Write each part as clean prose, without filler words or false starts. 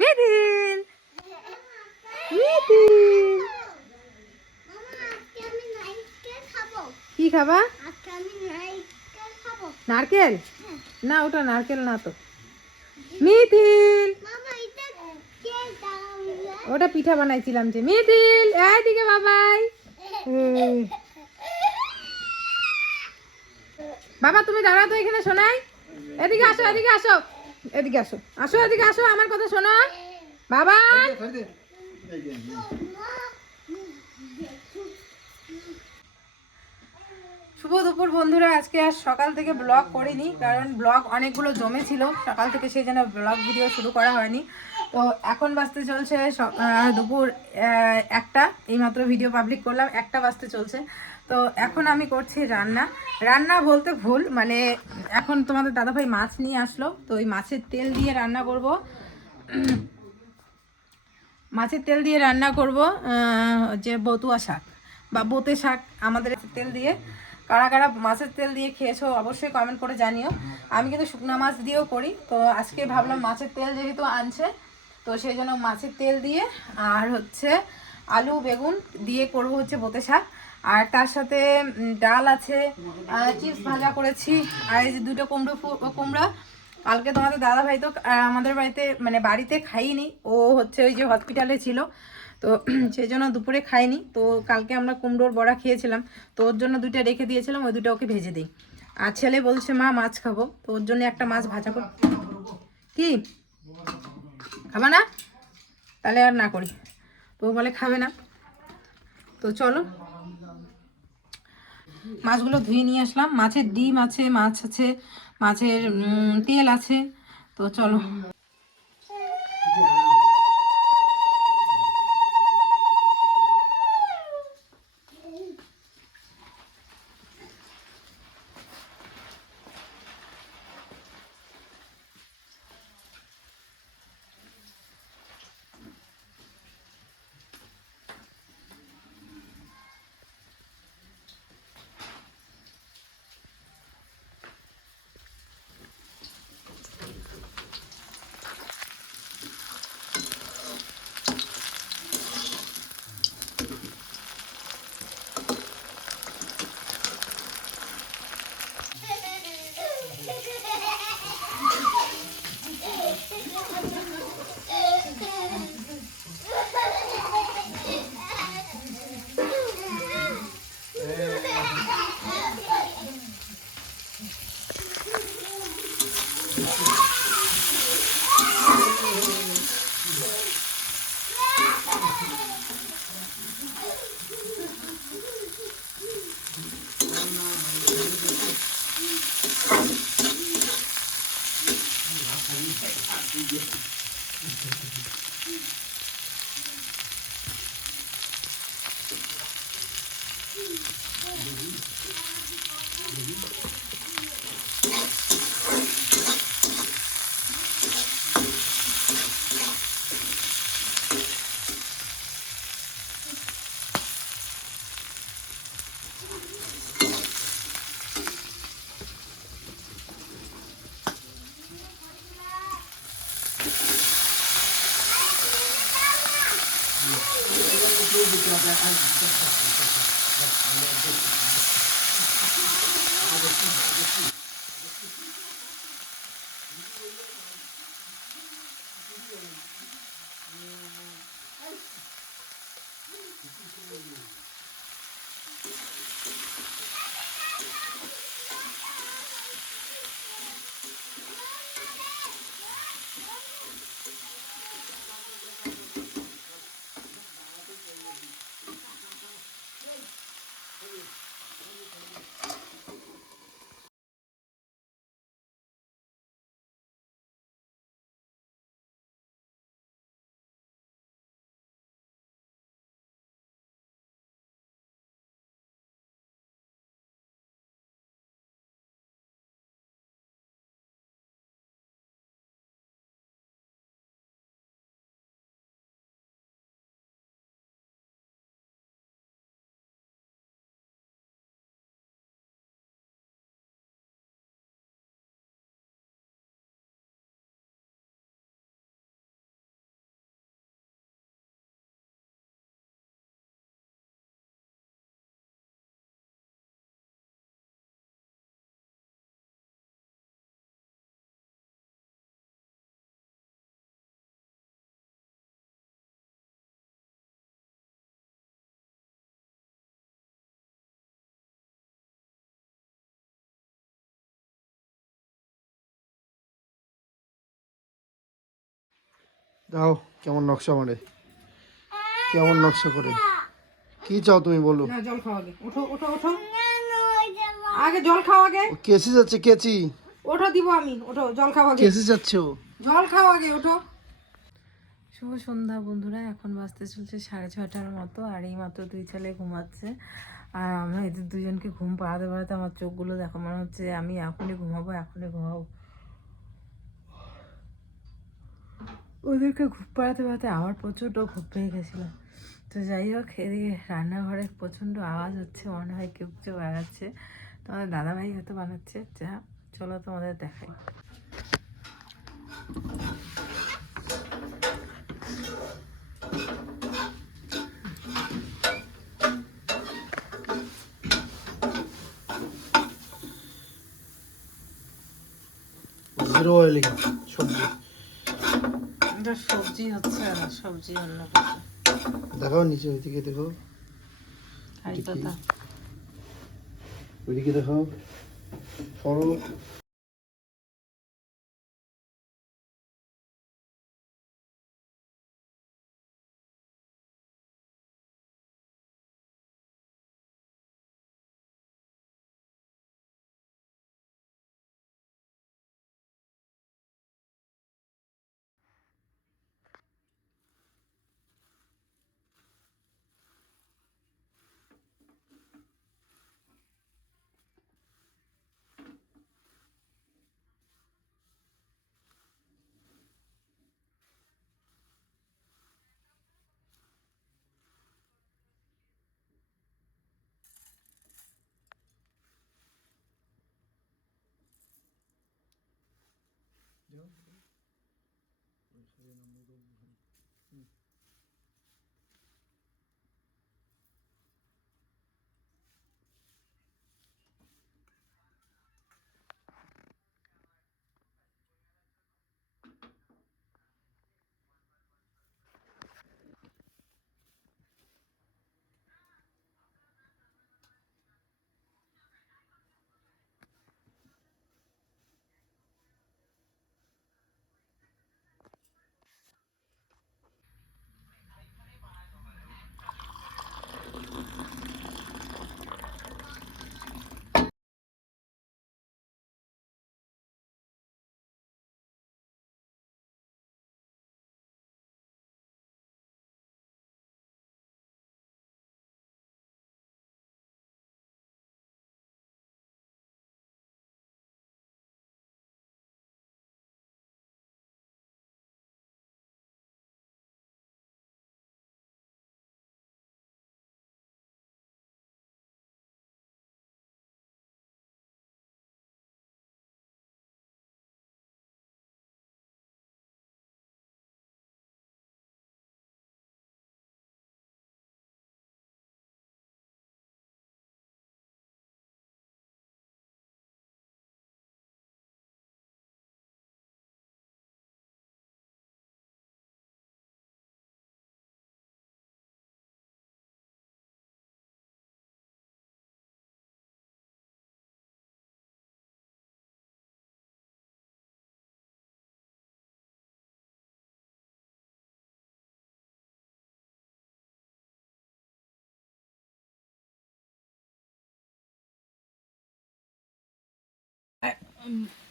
মিথিল, মিথিল, কি খাবা? নারকেল? না, ওটা নারকেল না তো। মিথিল, ওটা পিঠা বানাইছিলাম যে। মিথিল, এইদিকে বাবাই। বাবা তুমি দাঁড়াও তো এখানে, শোনাই। এদিকে আসো, এদিকে আসো, এদিকে আসো, আসো এদিকে আসো, আমার কথা শোনো বাবা। শুভ দুপুর বন্ধুরা। আজকে আর সকাল থেকে ব্লগ করিনি, কারণ ব্লগ অনেকগুলো জমেছিল সকাল থেকে, সেই জন্য ব্লগ ভিডিও শুরু করা হয়নি। তো এখন বাজতে চলছে দুপুর 1টা। এইমাত্র ভিডিও পাবলিক করলাম, 1টা বাজতে চলছে। তো এখন আমি করছি রান্না। রান্না বলতে ভুল, মানে এখন তোমাদের দাদাভাই মাছ নিয়ে আসলো, তো ওই মাছের তেল দিয়ে রান্না করব। মাছের তেল দিয়ে রান্না করব যে বতুয়া শাক বা বোতে শাক, আমাদের তেল দিয়ে। কারা কারা মাছের তেল দিয়ে খেয়েছো অবশ্যই কমেন্ট করে জানিও। আমি কিন্তু শুকনো মাছ দিয়েও করি, তো আজকে ভাবলাম মাছের তেল যেহেতু আনছে, তো সেই জন্য মাছের তেল দিয়ে আর হচ্ছে আলু বেগুন দিয়ে করব হচ্ছে বোতে শাক। আর তার সাথে ডাল আছে, চিপস ভাজা করেছি, আর এই যে 2টো কুমড়া। কালকে তোমাদের দাদা ভাই তো আমাদের বাড়িতে মানে বাড়িতে খাইনি, ও হচ্ছে ওই যে হসপিটালে ছিল, তো সেই জন্য দুপুরে খাইনি। তো কালকে আমরা কুমড়োর বড়া খেয়েছিলাম, তো ওর জন্য 2টা রেখে দিয়েছিলাম, ওই 2টা ওকে ভেজে দিই। আর ছেলে বলছে মা মাছ খাবো, তো ওর জন্য একটা মাছ ভাজা কর। কি খাবা না? তাহলে আর না করি। তো বলে খাবে না। তো চলো, মাছগুলো ধুয়ে নিয়ে আসলাম। মাছের ডিম আছে, মাছ আছে, মাছের তেল আছে। তো চলো। দাও কেমন নকশা মারে, কেমন নকশা করে। কি চাও তুমি বলো? না জল খাও আগে, ওঠো ওঠো ওঠো, আগে জল খাও আগে। ও কেসি যাচ্ছে, কেচি ওঠো দিব আমি, ওঠো জল খাও আগে, কেসি যাচ্ছে ও। জল খাও আগে, ওঠো। শুভ সন্ধ্যা বন্ধুরা, এখন বাজতে চলছে 6:30টার মতো, আর এই মাত্র দুই ছেলে ঘুমাচ্ছে। আর আমরা এদের দুজনকে ঘুম পাড়াতে পাড়াতে আমার চোখগুলো দেখো, মনে হচ্ছে আমি এখনই ঘুমাবো, এখনই ঘুমাবো। ওদেরকে ঘুম পাড়াতে পাড়াতে আমার প্রচণ্ড ঘুম পেয়ে গেছিলো। তো যাই হোক, এদিকে রান্নাঘরে প্রচণ্ড আওয়াজ হচ্ছে, মনে হয় কেউ কিছু বানাচ্ছে। তোমাদের দাদাভাই হয়তো বানাচ্ছে, যা চলো তোমাদের দেখাই। জিরো অয়েল সবজি, এটা সবজি হচ্ছে না, সবজি অন্য কিছু। দেখাও নিচে, ওইদিকে দেখো, কারি পাতা। ওইদিকে দেখো, সরো।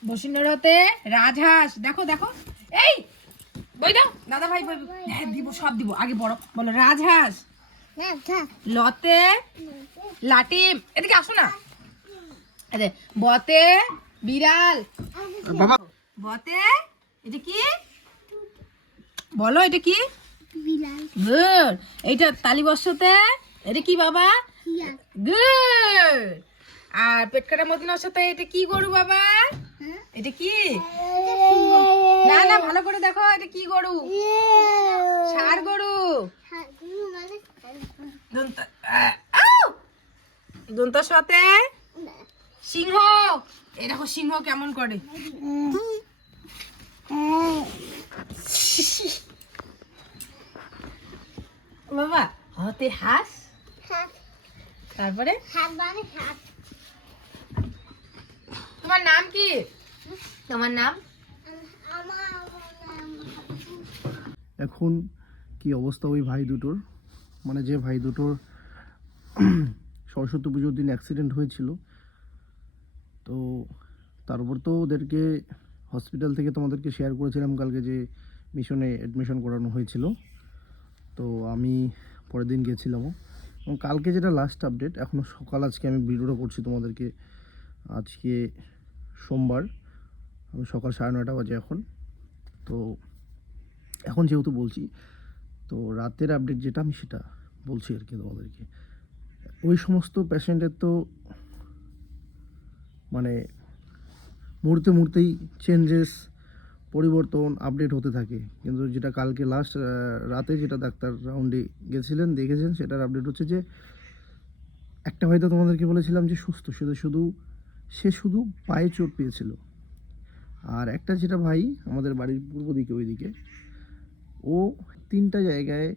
বসুন্ধরাতে রাজহাঁস, দেখো দেখো, এই বই দাও দাদা ভাই, বই হ্যাঁ দিব, সব দিব, আগে বড় বলো। রাজহাঁস, লতে লাটিম, এদিকে আসো না, এদের বতে বিড়াল, বাবা বতে এটা কি বলো, এটা কি? গুড। এইটা তালিবর্ষতে এটা কি বাবা? গুড। আর পেট কাটার মদিনার সাথে এটা কি গরু বাবা? এটা কি? না না, ভালো করে দেখো, এটা কি গরু? ষাঁড় গরু। দন্তার সাথে সিংহ, এই দেখো সিংহ কেমন করে। বাবা হতে হাঁস, তারপরে তোমার নাম কি? তোমার নাম? এখন কি অবস্থা ওই ভাই দুটোর, মানে যে ভাই দুটোর সরস্বতী পুজোর দিন অ্যাক্সিডেন্ট হয়েছিল। তো তারপর তো ওদেরকে হসপিটাল থেকে তোমাদেরকে শেয়ার করেছিলাম কালকে যে মিশনে অ্যাডমিশন করানো হয়েছিল। তো আমি পরের দিন গেছিলামও, এবং কালকে যেটা লাস্ট আপডেট, এখনও সকাল, আজকে আমি ভিডিওটা করছি তোমাদেরকে, আজকে সোমবার, আমি সকাল 9:30 বাজে এখন। তো এখন যেহেতু বলছি, তো রাতের আপডেট যেটা আমি সেটা বলছি আর কি তোমাদেরকে। ওই সমস্ত পেশেন্টের তো মানে মুহূর্তে মুহূর্তেই চেঞ্জেস, পরিবর্তন, আপডেট হতে থাকে। কিন্তু যেটা কালকে লাস্ট রাতে যেটা ডাক্তার রাউন্ডে গেছিলেন, দেখেছেন, সেটার আপডেট হচ্ছে যে একটা হয়তো তোমাদেরকে বলেছিলাম যে সুস্থ, সে শুধু পায়ে চোট পেয়েছিল। আর একটা যেটা ভাই আমাদের বাড়ির পূর্ব দিকে, ওইদিকে ও 3টা জায়গায়,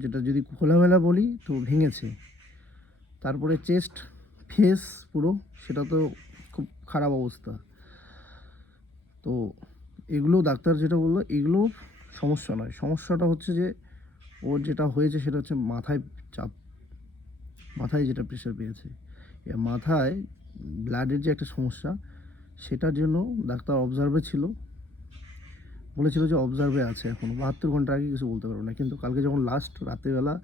যেটা যদি খোলামেলা বলি তো ভেঙেছে। তারপরে চেস্ট, ফেস পুরো, সেটা তো খুব খারাপ অবস্থা। তো এগুলো ডাক্তার যেটা বললো, এগুলো সমস্যা নয়, সমস্যাটা হচ্ছে যে ওর যেটা হয়েছে সেটা হচ্ছে মাথায় চাপ, মাথায় যেটা প্রেশার পেয়েছে। মাথায় ব্লাডের যে একটা সমস্যা, সেটার জন্য ডাক্তার অবজার্ভে ছিল, বলেছিল যে অবজার্ভে আছে এখনও, 72 ঘন্টা আগে কিছু বলতে পারবো না। কিন্তু কালকে যখন লাস্ট রাতেরবেলা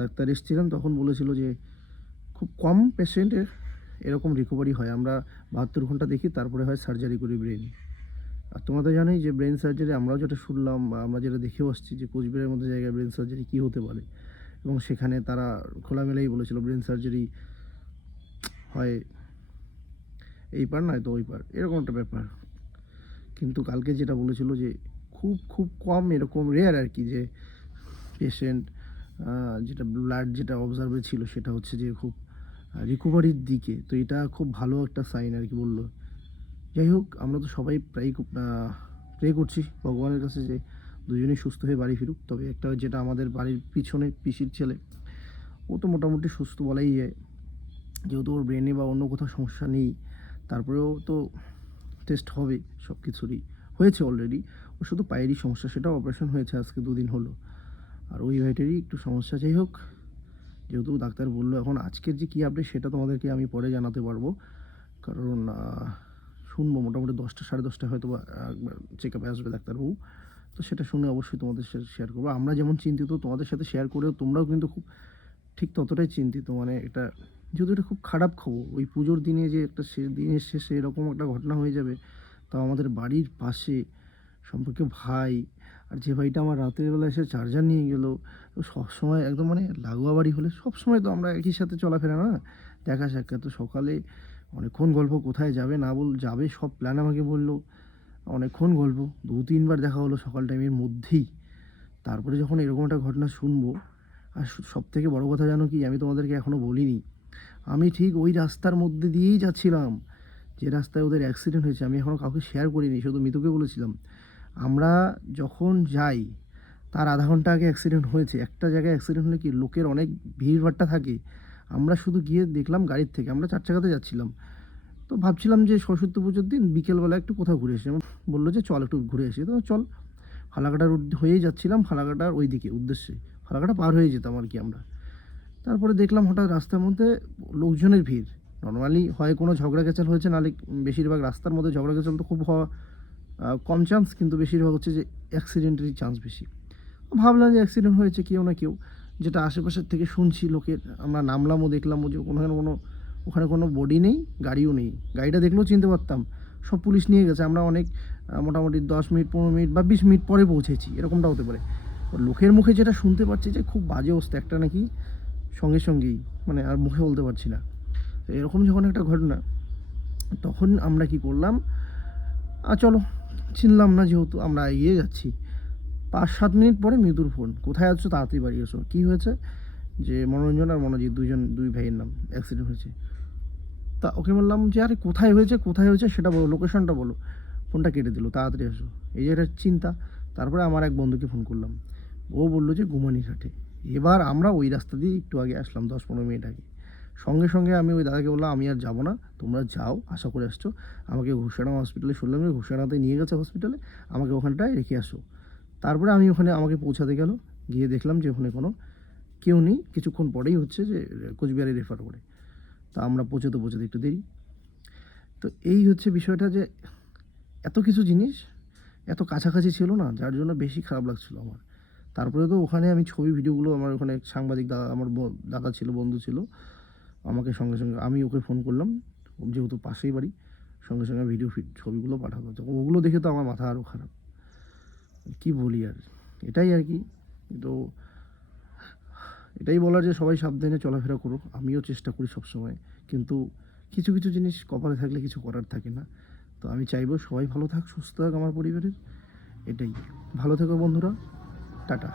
ডাক্তার এসেছিলেন, তখন বলেছিল যে খুব কম পেশেন্টের এরকম রিকভারি হয়, আমরা 72 ঘন্টা দেখি, তারপরে হয় সার্জারি করি ব্রেন। আর তোমরা তো জানোই যে ব্রেন সার্জারি, আমরাও যেটা শুনলাম বা আমরা যেটা দেখেও আসছি, যে কোচবিহারের মধ্যে জায়গায় ব্রেন সার্জারি কী হতে পারে, এবং সেখানে তারা খোলামেলাই বলেছিল ব্রেন সার্জারি হয় এই পার নয় তো ওই পার, এরকম একটা ব্যাপার। কিন্তু কালকে যেটা বলেছিল যে খুব খুব কম, এরকম রেয়ার আর কি, যে পেশেন্ট যেটা ব্লাড যেটা অবজার্ভে ছিল সেটা হচ্ছে যে খুব রিকভারির দিকে। তো এটা খুব ভালো একটা সাইন আর কি বললো। যাই হোক, আমরা তো সবাই প্রে করছি ভগবানের কাছে যে দুজনেই সুস্থ হয়ে বাড়ি ফিরুক। তবে একটা যেটা আমাদের বাড়ির পিছনে পিসির ছেলে, ও তো মোটামুটি সুস্থ বলাই যায়, যেহেতু ওর ব্রেনে বা অন্য কোথাও সমস্যা নেই। তারপরেও তো টেস্ট হবে, সব কিছুরই হয়েছে অলরেডি। ও শুধু পায়েরই সমস্যা, সেটাও অপারেশন হয়েছে আজকে 2 দিন হলো। আর ওই ভাইটারই একটু সমস্যা। যাই হোক, যেহেতু ডাক্তার বললো, এখন আজকের যে কী আপডেট সেটা তোমাদেরকে আমি পরে জানাতে পারবো, কারণ শুনবো মোটামুটি 10টা, 10:30 হয়তো বা একবার চেক আপে আসবে ডাক্তারবাবু। তো সেটা শুনে অবশ্যই তোমাদের সাথে শেয়ার করবো। আমরা যেমন চিন্তিত, তোমাদের সাথে শেয়ার করেও তোমরাও কিন্তু খুব ঠিক ততটাই চিন্তিত। মানে এটা যেহেতু এটা খুব খারাপ খবর, ওই পুজোর দিনে যে একটা দিনের শেষে এরকম একটা ঘটনা হয়ে যাবে, তাও আমাদের বাড়ির পাশে সম্পর্কে ভাই। আর যে ভাইটা আমার রাতের বেলা এসে চার্জার নিয়ে গেলো, সবসময় একদম মানে লাগোয়া বাড়ি হলে সবসময় তো আমরা একই সাথে চলাফেরা না, দেখা সাক্ষাৎ। তো সকালে অনেকক্ষণ গল্প, কোথায় যাবে না যাবে সব প্ল্যান আমাকে বললো, অনেকক্ষণ গল্প, 2-3বার দেখা হলো সকাল টাইমের মধ্যেই। তারপরে যখন এরকম একটা ঘটনা শুনবো, আর সবথেকে বড় কথা জানো কি, আমি তোমাদেরকে এখনও বলিনি, আমি ঠিক ওই রাস্তার মধ্যে দিয়েই যাচ্ছিলাম যে রাস্তায় ওদের অ্যাক্সিডেন্ট হয়েছে। আমি এখনও কাউকে শেয়ার করিনি, শুধু মিতুকে বলেছিলাম। আমরা যখন যাই তার আধা ঘন্টা আগে অ্যাক্সিডেন্ট হয়েছে। একটা জায়গায় অ্যাক্সিডেন্ট হলে কি লোকের অনেক ভিড়ভাট্টা থাকে, আমরা শুধু গিয়ে দেখলাম গাড়ির থেকে, আমরা 4 চাকাতে যাচ্ছিলাম। তো ভাবছিলাম যে সরস্বতী পুজোর দিন বিকেলবেলা একটু কোথাও ঘুরে এসে, বললো যে চল একটু ঘুরে আসি। তো চল, ফালাকাটার হয়েই যাচ্ছিলাম, ফালাকাটার ওই দিকে উদ্দেশ্যে, ফালাকাটা পার হয়ে যেতাম আর কি আমরা। তারপরে দেখলাম হঠাৎ রাস্তার মধ্যে লোকজনের ভিড়। নর্মালি হয় কোনো ঝগড়া গেচাল হয়েছে, নাহলে বেশিরভাগ রাস্তার মধ্যে ঝগড়া গেচাল তো খুব হওয়া কম চান্স, কিন্তু বেশিরভাগ হচ্ছে যে অ্যাক্সিডেন্টেরই চান্স বেশি। ভাবলাম যে অ্যাক্সিডেন্ট হয়েছে কেউ না কেউ, যেটা আশেপাশের থেকে শুনছি লোকের। আমরা নামলামও, দেখলামও যে ওখানে কোনো বডি নেই, গাড়িও নেই। গাড়িটা দেখলেও চিনতে পারতাম, সব পুলিশ নিয়ে গেছে। আমরা অনেক মোটামুটি 10 মিনিট, 15 মিনিট বা 20 মিনিট পরে পৌঁছেছি, এরকমটা হতে পারে। লোকের মুখে যেটা শুনতে পাচ্ছি যে খুব বাজে অবস্থা, একটা নাকি সঙ্গেই, মানে আর মুখে বলতে পারছি না। তো এরকম যখন একটা ঘটনা, তখন আমরা কি করলাম, চলো, চিনলাম না যেহেতু, আমরা এগিয়ে যাচ্ছি। 5-7 মিনিট পরে মৃদুর ফোন, কোথায় আছো, তাড়াতাড়ি বাড়ি এসো। কী হয়েছে, যে মনোরঞ্জন আর মনোজিৎ, দুই ভাইয়ের নাম, অ্যাক্সিডেন্ট হয়েছে। তা ওকে বললাম যে আরে কোথায় হয়েছে সেটা বলো, লোকেশনটা বলো। ফোনটা কেটে দিল, তাড়াতাড়ি আসো। এই যে একটা চিন্তা। তারপরে আমার এক বন্ধুকে ফোন করলাম, ও বললো যে গুমানিঘাটে। এবার আমরা ওই রাস্তা দিয়ে একটু আগে আসলাম, 10-15 মিনিট আগে। সঙ্গে সঙ্গে আমি ওই দাদাকে বললাম আমি আর যাবো না, তোমরা যাও, আশা করে আসছো, আমাকে ঘোষণা হসপিটালে, শুনলাম যে ঘোষণাতে নিয়ে গেছে হসপিটালে, আমাকে ওখানটায় রেখে আসো। তারপরে আমি ওখানে আমাকে পৌঁছাতে গেল, গিয়ে দেখলাম যে ওখানে কোনো কেউ নেই। কিছুক্ষণ পরেই হচ্ছে যে কোচবিহারে রেফার করে। তা আমরা পৌঁছাতে একটু দেরি। তো এই হচ্ছে বিষয়টা, যে এত কিছু জিনিস এত কাছাকাছি ছিল না, যার জন্য বেশি খারাপ লাগছিল আমার। তারপরে তো ওখানে আমি ছবি ভিডিওগুলো, আমার ওখানে এক সাংবাদিক দাদা, আমার দাদা ছিল, বন্ধু ছিল, আমাকে সঙ্গে সঙ্গে আমি ওকে ফোন করলাম, যেহেতু পাশেই বাড়ি, সঙ্গে সঙ্গে ভিডিও ছবিগুলো পাঠালো। তো ওগুলো দেখে তো আমার মাথা আরও খারাপ, কি বলি আর। এটাই আর কি। তো এটাই বলার যে সবাই সাবধানে চলাফেরা করো, আমিও চেষ্টা করি সবসময়, কিন্তু কিছু কিছু জিনিস কপালে থাকলে কিছু করার থাকে না। তো আমি চাইবো সবাই ভালো থাক, সুস্থ থাক, আমার পরিবারের। এটাই। ভালো থেকো বন্ধুরা, টাটা।